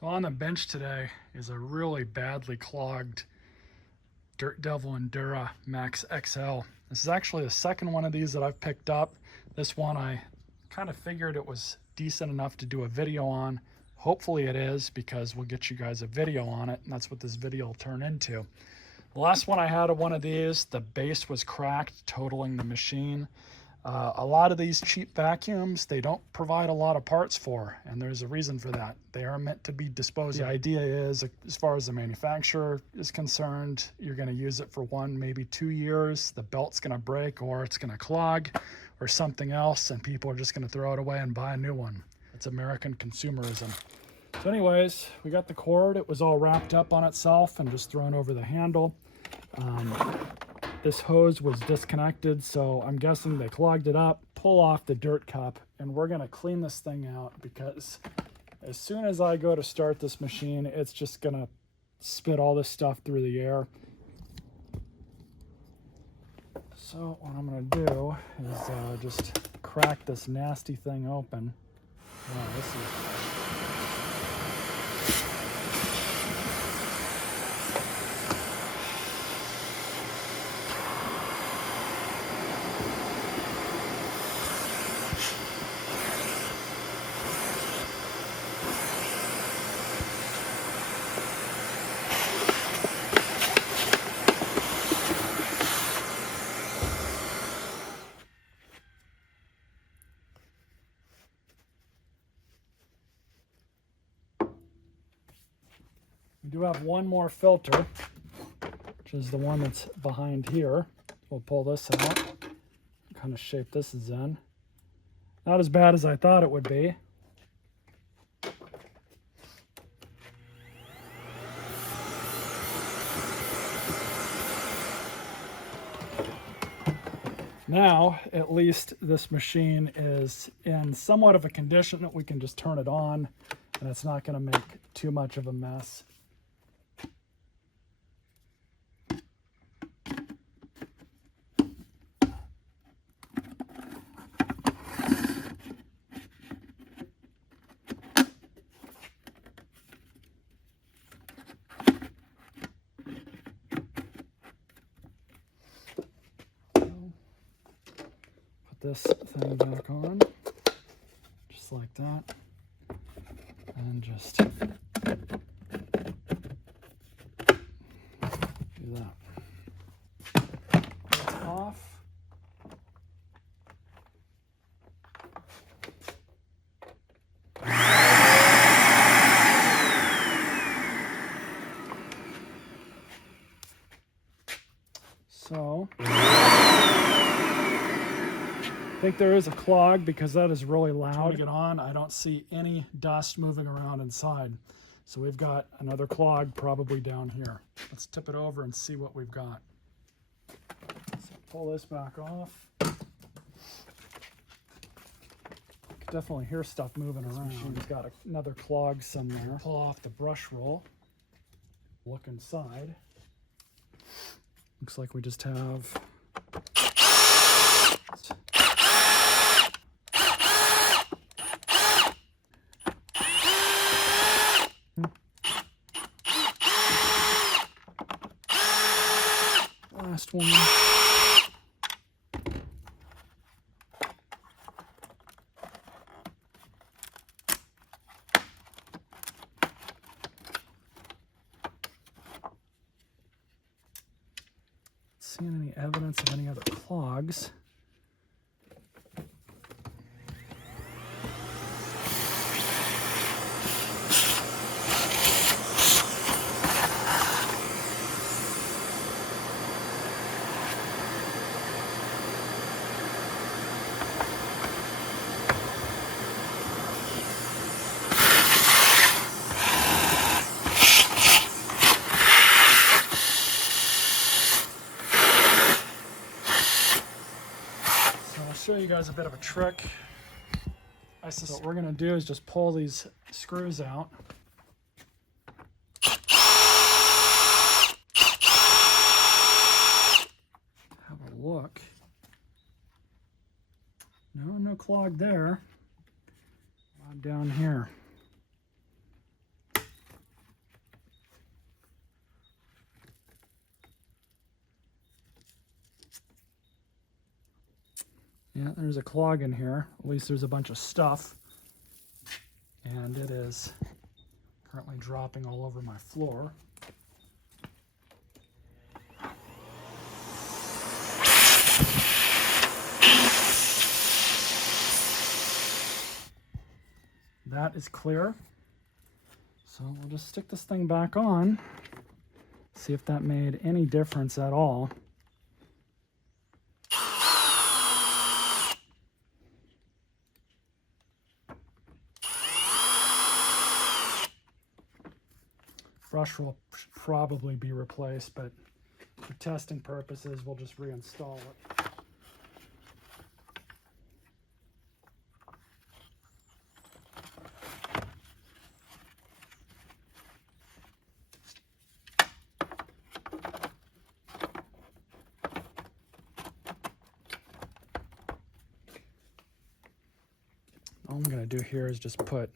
So on the bench today is a really badly clogged Dirt Devil Endura Max XL. This is actually the second one of these that I've picked up. This one I kind of figured it was decent enough to do a video on. Hopefully it is, because we'll get you guys a video on it, and that's what this video will turn into. The last one I had of one of these, the base was cracked, totaling the machine. A lot of these cheap vacuums, they don't provide a lot of parts for, and there's a reason for that. They are meant to be disposed of. The idea is, as far as the manufacturer is concerned, you're going to use it for 1, maybe 2 years. The belt's going to break, or it's going to clog, or something else, and people are just going to throw it away and buy a new one. It's American consumerism. So anyways, we got the cord. It was all wrapped up on itself and just thrown over the handle. This hose was disconnected, so I'm guessing they clogged it up. Pull off the dirt cup, and we're gonna clean this thing out, because as soon as I go to start this machine, it's just gonna spit all this stuff through the air. So what I'm gonna do is just crack this nasty thing open. Wow, this is... We do have one more filter, which is the one that's behind here. We'll pull this out. What kind of shape this is in. Not as bad as I thought it would be. Now, at least this machine is in somewhat of a condition that we can just turn it on, and it's not going to make too much of a mess. This thing back on, just like that, and just do that. It's off. So I think there is a clog, because that is really loud. Turning it on, I don't see any dust moving around inside. So we've got another clog probably down here. Let's tip it over and see what we've got. So pull this back off. You can definitely hear stuff moving around. This machine's got another clog somewhere. Pull off the brush roll. Look inside. Looks like we just have last one. Seeing any evidence of any other clogs. Show you guys a bit of a trick. So what we're going to do is just pull these screws out. Have a look. No clog there. Down here. Yeah, there's a clog in here. At least there's a bunch of stuff. And it is currently dropping all over my floor. That is clear. So we'll just stick this thing back on, see if that made any difference at all. Brush will probably be replaced, but for testing purposes, we'll just reinstall it. All I'm going to do here is just put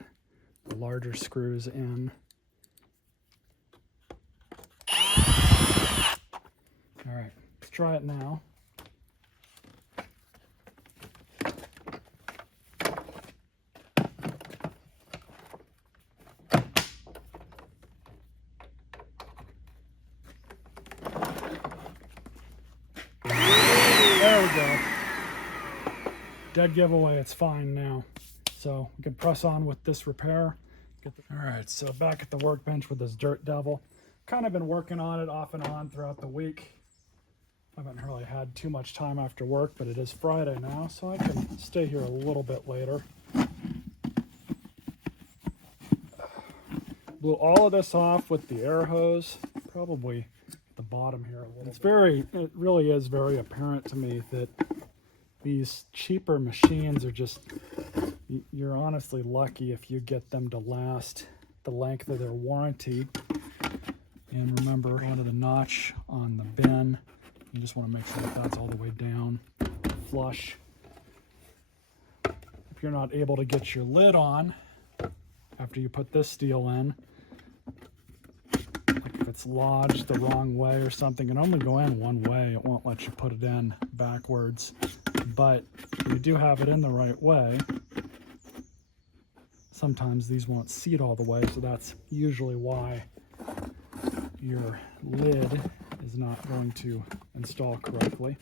the larger screws in. All right, let's try it now. There we go. Dead giveaway, it's fine now. So we can press on with this repair. All right, so back at the workbench with this Dirt Devil. Kind of been working on it off and on throughout the week. I haven't really had too much time after work, but it is Friday now, so I can stay here a little bit later. Blew all of this off with the air hose, probably at the bottom here a little bit. It really is very apparent to me that these cheaper machines are just, you're honestly lucky if you get them to last the length of their warranty. And remember, go to the notch on the bin. You just want to make sure that that's all the way down, flush. If you're not able to get your lid on after you put this steel in, like if it's lodged the wrong way or something, it only go in one way. It won't let you put it in backwards. But if you do have it in the right way, sometimes these won't seat all the way, so that's usually why your lid is not going to install correctly.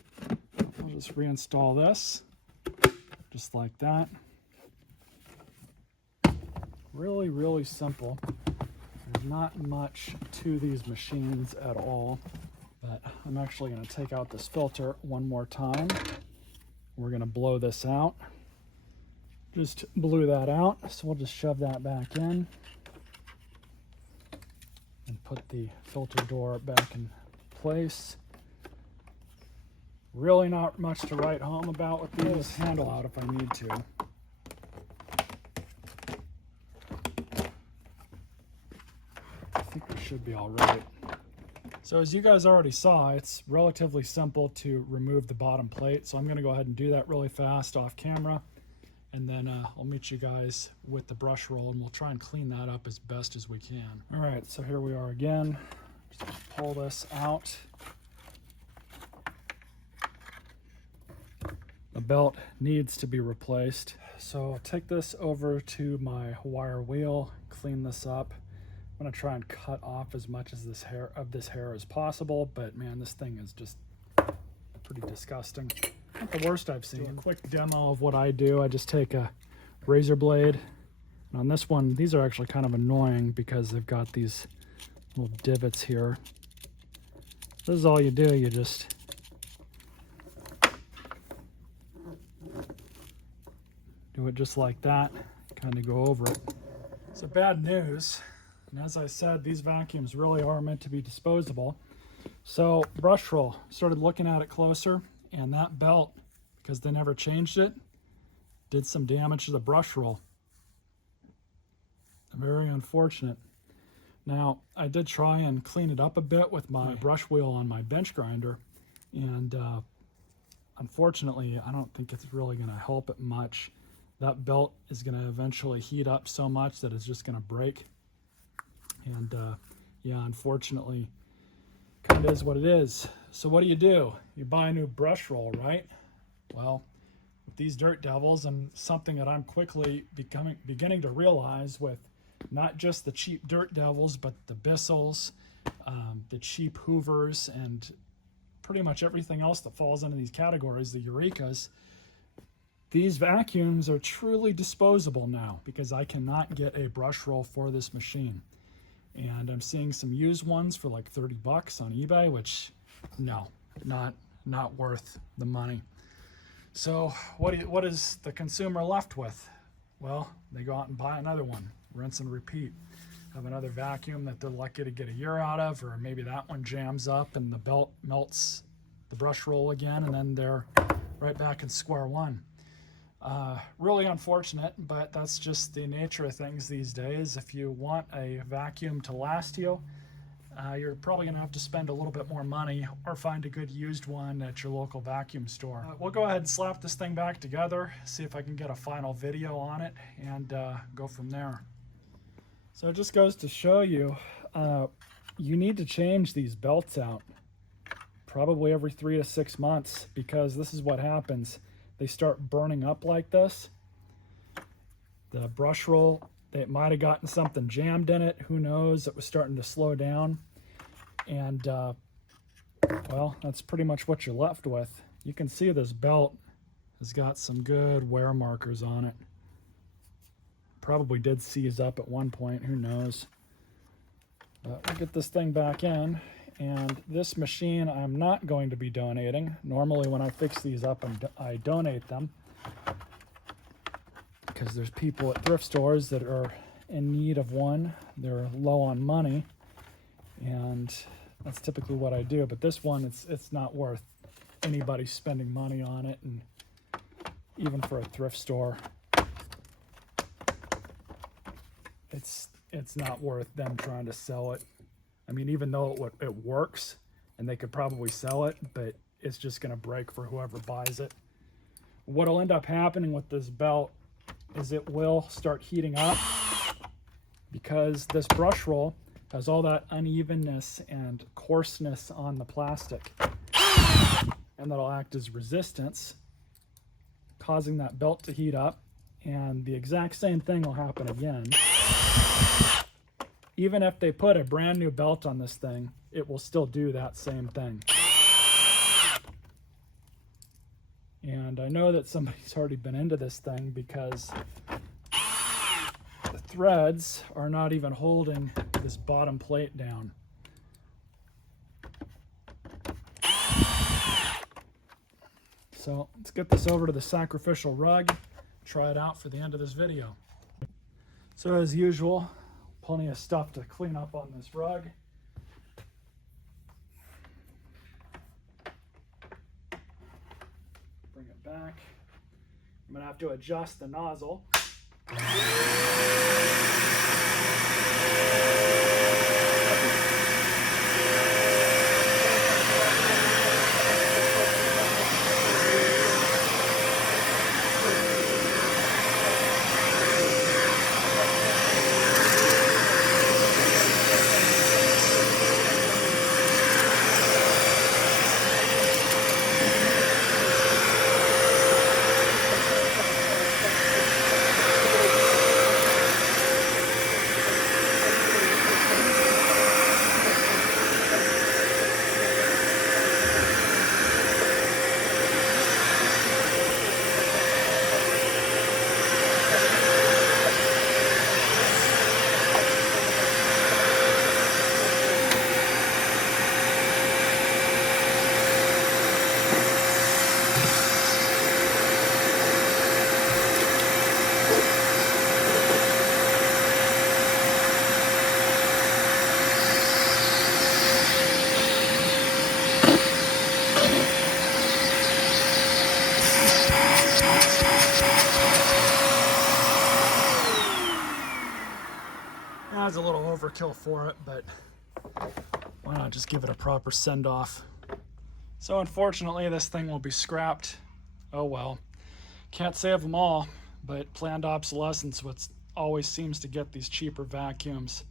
I'll just reinstall this, just like that. Really, really simple. There's not much to these machines at all, but I'm actually going to take out this filter one more time. We're going to blow this out. Just blew that out, so we'll just shove that back in and put the filter door back in place. Really not much to write home about with these. Handle out if I need to. I think we should be all right. So as you guys already saw, it's relatively simple to remove the bottom plate. So I'm going to go ahead and do that really fast off camera. And then I'll meet you guys with the brush roll and we'll try and clean that up as best as we can. All right, so here we are again. Just pull this out. The belt needs to be replaced. So I'll take this over to my wire wheel, clean this up. I'm gonna try and cut off as much as this hair as possible, but man, this thing is just pretty disgusting. Not the worst I've seen. Do a quick demo of what I do. I just take a razor blade, and on this one, these are actually kind of annoying because they've got these little divots here. This is all you do. You just do it just like that, kind of go over it. So bad news, and as I said, these vacuums really are meant to be disposable. So brush roll, started looking at it closer, and that belt, because they never changed it, did some damage to the brush roll. Very unfortunate. Now, I did try and clean it up a bit with my brush wheel on my bench grinder, and unfortunately, I don't think it's really going to help it much. That belt is going to eventually heat up so much that it's just going to break. And yeah, unfortunately, kind of is what it is. So what do? You buy a new brush roll, right? Well, with these Dirt Devils, and something that I'm quickly beginning to realize with not just the cheap Dirt Devils, but the Bissells, the cheap Hoovers, and pretty much everything else that falls into these categories, the Eurekas. These vacuums are truly disposable now because I cannot get a brush roll for this machine. And I'm seeing some used ones for like 30 bucks on eBay, which no, not worth the money. So what is the consumer left with? Well, they go out and buy another one, rinse and repeat. Have another vacuum that they're lucky to get a year out of, or maybe that one jams up and the belt melts the brush roll again, and then they're right back in square one. Really unfortunate, but that's just the nature of things these days. If you want a vacuum to last you, you're probably going to have to spend a little bit more money or find a good used one at your local vacuum store. We'll go ahead and slap this thing back together, see if I can get a final video on it, and go from there. So it just goes to show you, you need to change these belts out probably every 3 to 6 months, because this is what happens. They start burning up like this. The brush roll, they might have gotten something jammed in it. Who knows? It was starting to slow down. And, well, that's pretty much what you're left with. You can see this belt has got some good wear markers on it. Probably did seize up at one point. Who knows? But we'll get this thing back in. And this machine I'm not going to be donating. Normally when I fix these up, I donate them, because there's people at thrift stores that are in need of one. They're low on money, and that's typically what I do. But this one, it's not worth anybody spending money on it, and even for a thrift store, it's not worth them trying to sell it. I mean, even though it works and they could probably sell it, but it's just going to break for whoever buys it. What'll end up happening with this belt is it will start heating up, because this brush roll has all that unevenness and coarseness on the plastic, and that'll act as resistance, causing that belt to heat up, and the exact same thing will happen again. Even if they put a brand new belt on this thing, it will still do that same thing. And I know that somebody's already been into this thing, because the threads are not even holding this bottom plate down. So let's get this over to the sacrificial rug, try it out for the end of this video. So as usual, plenty of stuff to clean up on this rug. Bring it back. I'm going to have to adjust the nozzle. That's a little overkill for it, but why not just give it a proper send-off? So unfortunately, this thing will be scrapped. Oh well. Can't save them all, but planned obsolescence always seems to get these cheaper vacuums.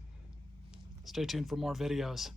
Stay tuned for more videos.